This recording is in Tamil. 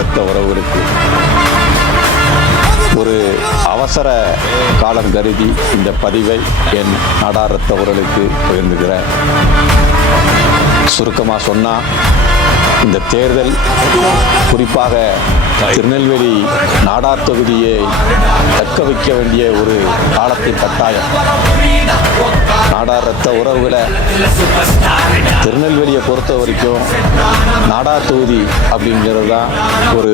இரத்த உறவுகளுக்கு ஒரு அவசர காலம் கருதி இந்த பதிவை என் நாடார் இரத்த உறவுகளுக்கு பகிர்ந்துக்கிறேன். சுருக்கமாக சொன்னால், இந்த தேர்தல் குறிப்பாக திருநெல்வேலி நாடார் தொகுதியை தக்க வைக்க வேண்டிய ஒரு காலத்தின் கட்டாயம். நாடார் இரத்த உறவுகளை திருநெல்வேலியை பொறுத்த வரைக்கும் நாடார் தொகுதி அப்படிங்கிறது தான் ஒரு